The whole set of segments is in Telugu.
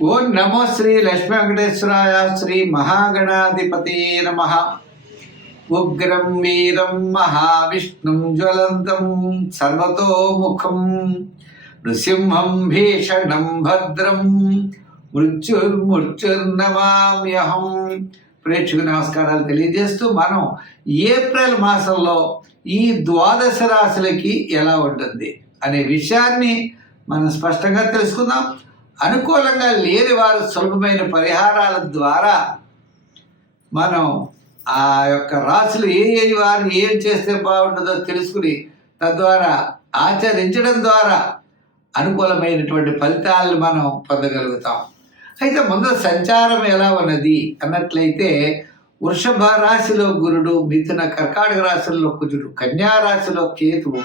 ఓం నమో శ్రీ లక్ష్మీ వెంకటేశ్వరాయ శ్రీ మహాగణాధిపతి నమ. ఉగ్రం వీరం మహావిష్ణుం జ్వలంతం సర్వతోముఖం నృసింహం భీషణం భద్రం మృత్యుర్నమామ్యహం. ప్రేక్షకు నమస్కారాలు తెలియజేస్తూ మనం ఏప్రిల్ మాసంలో ఈ ద్వాదశ రాశులకి ఎలా ఉంటుంది అనే విషయాన్ని మనం స్పష్టంగా తెలుసుకుందాం. అనుకూలంగా లేని వారు సులభమైన పరిహారాల ద్వారా మనం ఆ యొక్క రాశులు ఏ వారు ఏం చేస్తే బాగుంటుందో తెలుసుకుని తద్వారా ఆచరించడం ద్వారా అనుకూలమైనటువంటి ఫలితాలను మనం పొందగలుగుతాం. అయితే ముందు సంచారం ఎలా ఉన్నది అన్నట్లయితే వృషభ రాశిలో గురుడు, మిథున కర్కాటక రాశుల్లో కుజుడు, కన్యా రాశిలో కేతువు,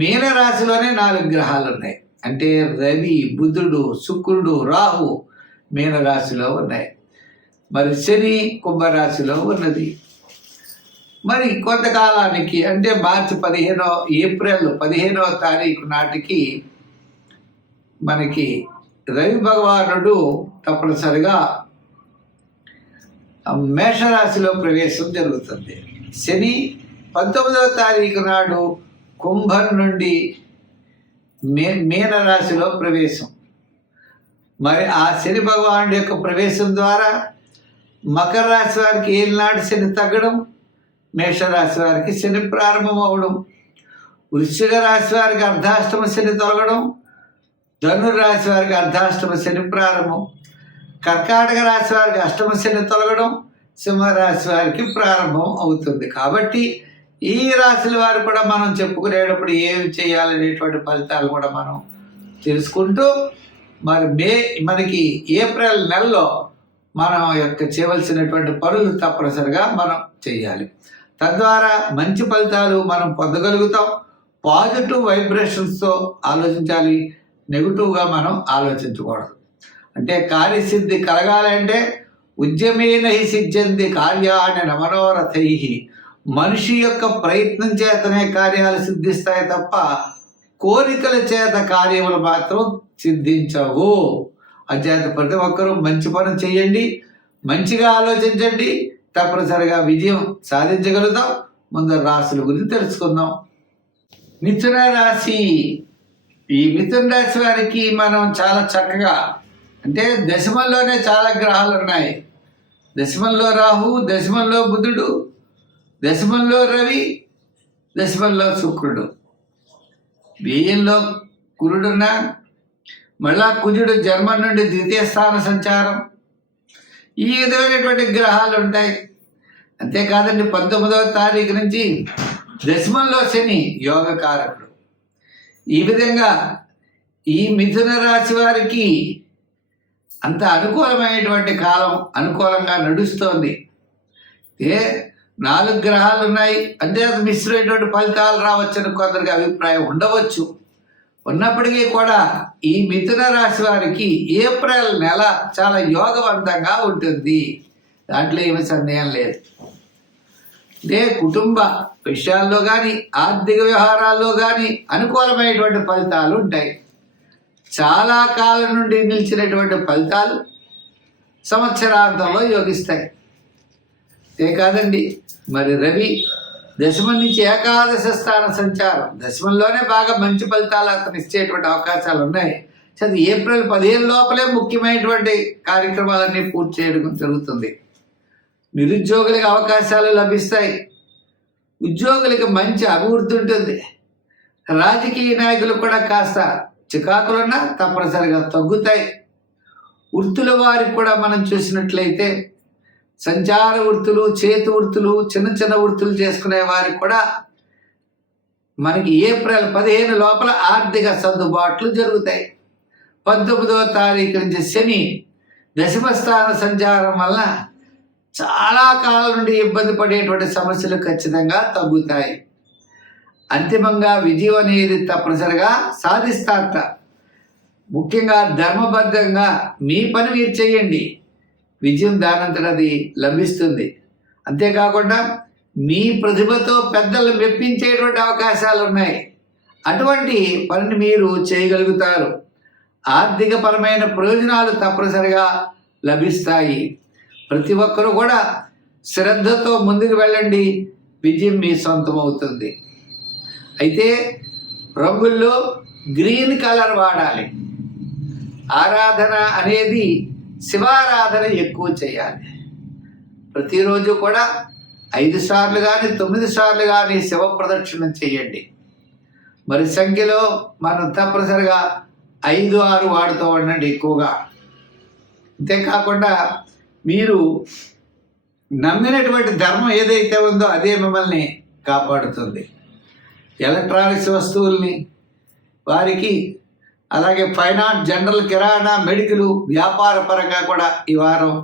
మీన రాశిలోనే 4 గ్రహాలు ఉన్నాయి. అంటే రవి, బుధుడు, శుక్రుడు, రాహు మీనరాశిలో ఉన్నాయి. మరి శని కుంభరాశిలో ఉన్నది. మరి కొంతకాలానికి అంటే ఏప్రిల్ 15వ తారీఖు నాటికి మనకి రవి భగవానుడు తప్పనిసరిగా మేషరాశిలో ప్రవేశం జరుగుతుంది. శని 19వ తారీఖు నాడు కుంభం నుండి మీనరాశిలో ప్రవేశం. మరి ఆ శని భగవానుడి యొక్క ప్రవేశం ద్వారా మకర రాశి వారికి ఏలినాటి శని తగ్గడం, మేషరాశి వారికి శని ప్రారంభం అవడం, వృశ్చిక రాశి వారికి అర్ధాష్టమ శని తొలగడం, ధనుర్రాశి వారికి అర్ధాష్టమ శని ప్రారంభం, కర్కాటక రాశి వారికి అష్టమ శని తొలగడం, సింహరాశి వారికి ప్రారంభం అవుతుంది. కాబట్టి ఈ రాశుల వారు కూడా మనం చెప్పుకునేటప్పుడు ఏమి చేయాలనేటువంటి ఫలితాలు కూడా మనం తెలుసుకుంటూ మరి మనకి ఏప్రిల్ నెలలో మనం యొక్క చేయవలసినటువంటి పనులు తప్పనిసరిగా మనం చేయాలి. తద్వారా మంచి ఫలితాలు మనం పొందగలుగుతాం. పాజిటివ్ వైబ్రేషన్స్తో ఆలోచించాలి, నెగిటివ్గా మనం ఆలోచించకూడదు. అంటే కార్యసిద్ధి కలగాలంటే ఉద్యమేన హి సిద్ధ్యంతి కార్యాణి మనోరథై. మనిషి యొక్క ప్రయత్నం చేతనే కార్యాలు సిద్ధిస్తాయి తప్ప కోరికల చేత కార్యములు మాత్రం సిద్ధించవు. అంచేత ప్రతి ఒక్కరూ మంచి పని చేయండి, మంచిగా ఆలోచించండి, తప్పనిసరిగా విజయం సాధించగలుగుతాం. ముందు రాశుల గురించి తెలుసుకుందాం. మిథున రాశి. ఈ మిథున రాశి వారికి మనం చాలా చక్కగా అంటే దశమంలోనే చాలా గ్రహాలు ఉన్నాయి. దశమంలో రాహు, దశమంలో బుధుడు, దశమంలో రవి, దశమంలో శుక్రుడు, వ్యయంలో గురుడున్నా, మళ్ళా కుజుడు జన్మం నుండి ద్వితీయ స్థాన సంచారం, ఈ విధమైనటువంటి గ్రహాలు ఉంటాయి. అంతేకాదండి 19వ తారీఖు నుంచి దశమంలో శని యోగకారకుడు. ఈ విధంగా ఈ మిథున రాశి వారికి అంత అనుకూలమైనటువంటి కాలం అనుకూలంగా నడుస్తోంది. 4 గ్రహాలు ఉన్నాయి అంటే అది మిశ్రమైనటువంటి ఫలితాలు రావచ్చని కొందరికి అభిప్రాయం ఉండవచ్చు. ఉన్నప్పటికీ కూడా ఈ మిథున రాశి వారికి ఏప్రిల్ నెల చాలా యోగవంతంగా ఉంటుంది. దాంట్లో ఏమి సందేహం లేదు. అంటే కుటుంబ విషయాల్లో కానీ ఆర్థిక వ్యవహారాల్లో కానీ అనుకూలమైనటువంటి ఫలితాలు ఉంటాయి. చాలా కాలం నుండి నిలిచినటువంటి ఫలితాలు సంవత్సరాంతంలో యోగిస్తాయి. అంతే కాదండి, మరి రవి దశమం నుంచి ఏకాదశ స్థాన సంచారం, దశమంలోనే బాగా మంచి ఫలితాలు అతను ఇచ్చేటువంటి అవకాశాలు ఉన్నాయి. అది ఏప్రిల్ 15 లోపలే ముఖ్యమైనటువంటి కార్యక్రమాలన్నీ పూర్తి చేయడం జరుగుతుంది. నిరుద్యోగులకు అవకాశాలు లభిస్తాయి. ఉద్యోగులకు మంచి అభివృద్ధి ఉంటుంది. రాజకీయ నాయకులు కూడా కాస్త చికాకులున్నా తప్పనిసరిగా తగ్గుతాయి. వృత్తుల వారికి కూడా మనం చూసినట్లయితే సంచార వృత్తులు, చేతి వృత్తులు, చిన్న చిన్న వృత్తులు చేసుకునే వారికి కూడా మనకి ఏప్రిల్ 15 లోపల ఆర్థిక సర్దుబాట్లు జరుగుతాయి. 19వ తారీఖు నుంచి శని దశమ స్థాన సంచారం వల్ల చాలా కాలం నుండి ఇబ్బంది పడేటువంటి సమస్యలు ఖచ్చితంగా తగ్గుతాయి. అంతిమంగా విజయం అనేది తప్పనిసరిగా సాధిస్తారట. ముఖ్యంగా ధర్మబద్ధంగా మీ పని మీరు చేయండి, విజయం దానంతటది లభిస్తుంది. అంతేకాకుండా మీ ప్రతిభతో పెద్దలు మెప్పించేటువంటి అవకాశాలు ఉన్నాయి. అటువంటి పనిని మీరు చేయగలుగుతారు. ఆర్థికపరమైన ప్రయోజనాలు తప్పనిసరిగా లభిస్తాయి. ప్రతి ఒక్కరూ కూడా శ్రద్ధతో ముందుకు వెళ్ళండి, విజయం మీ సొంతం అవుతుంది. అయితే రంగుల్లో గ్రీన్ కలర్ వాడాలి. ఆరాధన అనేది శివారాధన ఎక్కువ చేయాలి. ప్రతిరోజు కూడా 5 సార్లు కానీ 9 సార్లు కానీ శివ ప్రదక్షిణం చేయండి. మరి సంఖ్యలో మనం తప్పనిసరిగా 5, 6 వాడుతూ ఉండండి ఎక్కువగా. అంతేకాకుండా మీరు నమ్మినటువంటి ధర్మం ఏదైతే ఉందో అదే మిమ్మల్ని కాపాడుతుంది. ఎలక్ట్రానిక్స్ వస్తువుల్ని వారికి, అలాగే ఫైనాన్స్, జనరల్, కిరాణా, మెడికల్, వ్యాపార పరంగా కూడా ఈ వారం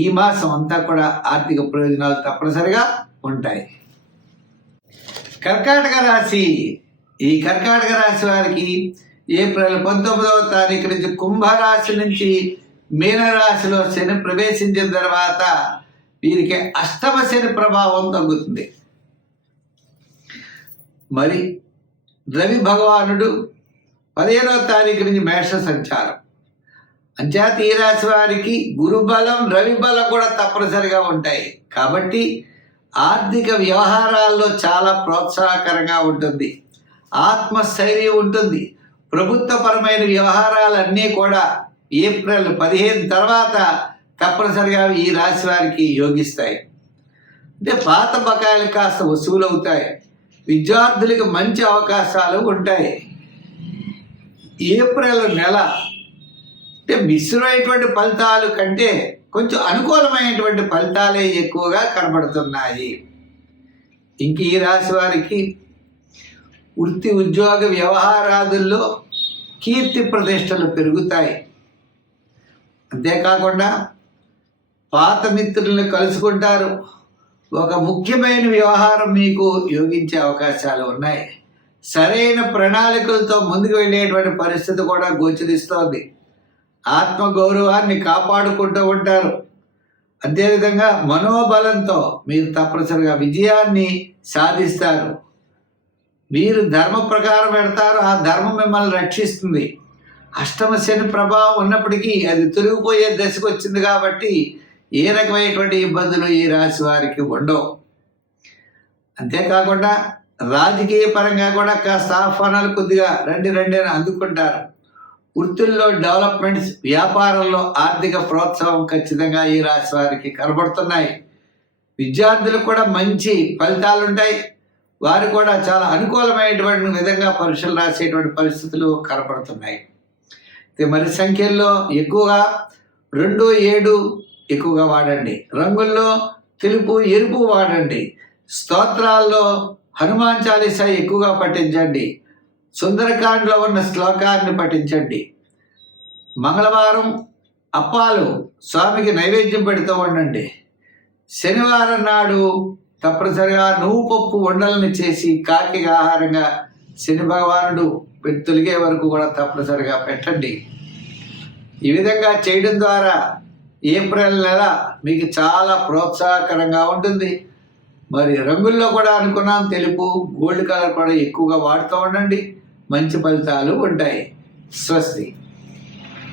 ఈ మాసం అంతా కూడా ఆర్థిక ప్రయోజనాలు తప్పనిసరిగా ఉంటాయి. కర్కాటక రాశి. ఈ కర్కాటక రాశి వారికి ఏప్రిల్ 19వ తారీఖు నుంచి కుంభరాశి నుంచి మీనరాశిలో శని ప్రవేశించిన తర్వాత వీరికి అష్టమ శని ప్రభావం తగ్గుతుంది. మరి రవి భగవానుడు 15వ తారీఖు నుంచి మేష సంచారం. అంచేత ఈ రాశి వారికి గురుబలం, రవి బలం కూడా తప్పనిసరిగా ఉంటాయి. కాబట్టి ఆర్థిక వ్యవహారాల్లో చాలా ప్రోత్సాహకరంగా ఉంటుంది. ఆత్మస్థైర్యం ఉంటుంది. ప్రభుత్వపరమైన వ్యవహారాలన్నీ కూడా ఏప్రిల్ 15 తర్వాత తప్పనిసరిగా ఈ రాశి వారికి యోగిస్తాయి. అంటే పాత బకాయిలు కాస్త వసూలవుతాయి. విద్యార్థులకు మంచి అవకాశాలు ఉంటాయి. ఏప్రిల్ నెల అంటే మిశ్రమైనటువంటి ఫలితాలు కంటే కొంచెం అనుకూలమైనటువంటి ఫలితాలే ఎక్కువగా కనబడుతున్నాయి. ఇంక ఈ రాశి వారికి వృత్తి, ఉద్యోగ, వ్యవహారాదుల్లో కీర్తి ప్రతిష్టలు పెరుగుతాయి. అంతేకాకుండా పాత మిత్రులను కలుసుకుంటారు. ఒక ముఖ్యమైన వ్యవహారం మీకు యోగించే అవకాశాలు ఉన్నాయి. సరైన ప్రణాళికలతో ముందుకు వెళ్ళేటువంటి పరిస్థితి కూడా గోచరిస్తోంది. ఆత్మగౌరవాన్ని కాపాడుకుంటూ ఉంటారు. అదేవిధంగా మనోబలంతో మీరు తప్పనిసరిగా విజయాన్ని సాధిస్తారు. మీరు ధర్మ ప్రకారం పెడతారు, ఆ ధర్మం మిమ్మల్ని రక్షిస్తుంది. అష్టమ శని ప్రభావం ఉన్నప్పటికీ అది తొలగిపోయే దశకు వచ్చింది కాబట్టి ఏ రకమైనటువంటి ఇబ్బందులు ఈ రాశి వారికి ఉండవు. అంతేకాకుండా రాజకీయ పరంగా కూడా కాస్త ఆహ్వానాలు కొద్దిగా రండి అని అందుకుంటారు. వృత్తుల్లో డెవలప్మెంట్స్, వ్యాపారంలో ఆర్థిక ప్రోత్సాహం ఖచ్చితంగా ఈ రాశి వారికి కనబడుతున్నాయి. విద్యార్థులకు కూడా మంచి ఫలితాలు ఉంటాయి. వారు కూడా చాలా అనుకూలమైనటువంటి విధంగా పరీక్షలు రాసేటువంటి పరిస్థితులు కనబడుతున్నాయి. మరి సంఖ్యల్లో ఎక్కువగా 2, 7 ఎక్కువగా వాడండి. రంగుల్లో తెలుపు, ఎరుపు వాడండి. స్తోత్రాల్లో హనుమాన్ చాలీసా ఎక్కువగా పఠించండి. సుందరకాండలో ఉన్న శ్లోకాన్ని పఠించండి. మంగళవారం అప్పాలు స్వామికి నైవేద్యం పెడుతూ ఉండండి. శనివారం నాడు తప్పనిసరిగా నువ్వు పప్పు ఉండలను చేసి కాకి ఆహారంగా శని భగవానుడు తొలిగే వరకు కూడా తప్పనిసరిగా పెట్టండి. ఈ విధంగా చేయడం ద్వారా ఏప్రిల్ నెల మీకు చాలా ప్రోత్సాహకరంగా ఉంటుంది. మరి రంగుల్లో కూడా అనుకున్నాం, తెలుపు, గోల్డ్ కలర్ కూడా ఎక్కువగా వాడుతూ ఉండండి. మంచి ఫలితాలు ఉంటాయి. స్వస్తి.